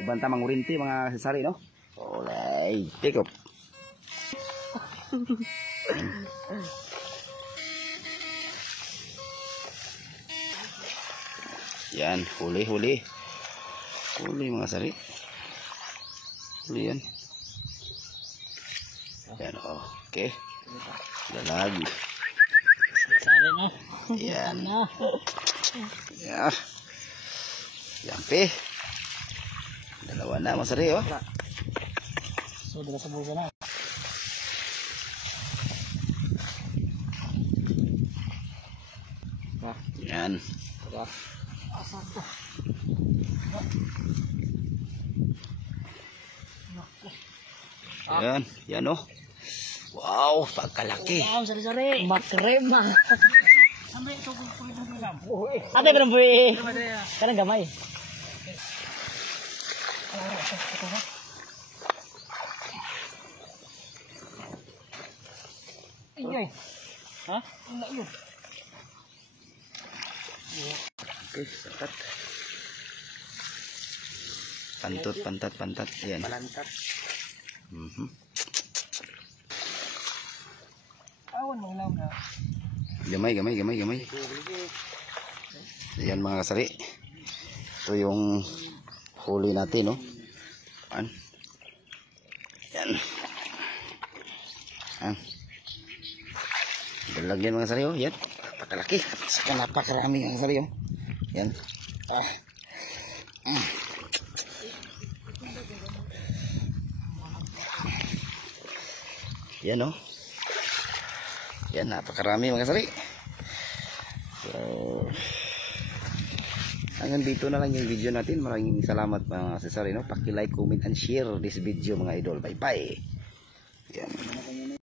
ibanta mangurinti mga sasari, no? Olay, pick up. Yan, huli mga sari. Huli yan. Yan, okay. Lalagi. Sari na. Yan. Yan. Yan, pe. Dalawa na, mga sari, oh. So, dala sa busa na. Yan. Yan, yan, oh. Wow, pagkalaki. Wow, sari-sari. Makrema. Ate, kanang buhi. Kanang gamay. Ay, ha? Okay, sakat. Pantat. Yan. Malantat. Awan mo lang na. Gamay. Yan mga kasari. Ito yung huli natin, no? Yan. Dalag yan mga kasari, oh. Yan. Napakalaki. Saka napakarami mga kasari, oh. Yan. Yan, oh. Yan, napakarami mga kasari. So, hanggang dito na lang yung video natin. Maraming salamat mga kasari, no? Paki-like, comment, and share this video mga idol. Bye-bye. Yan.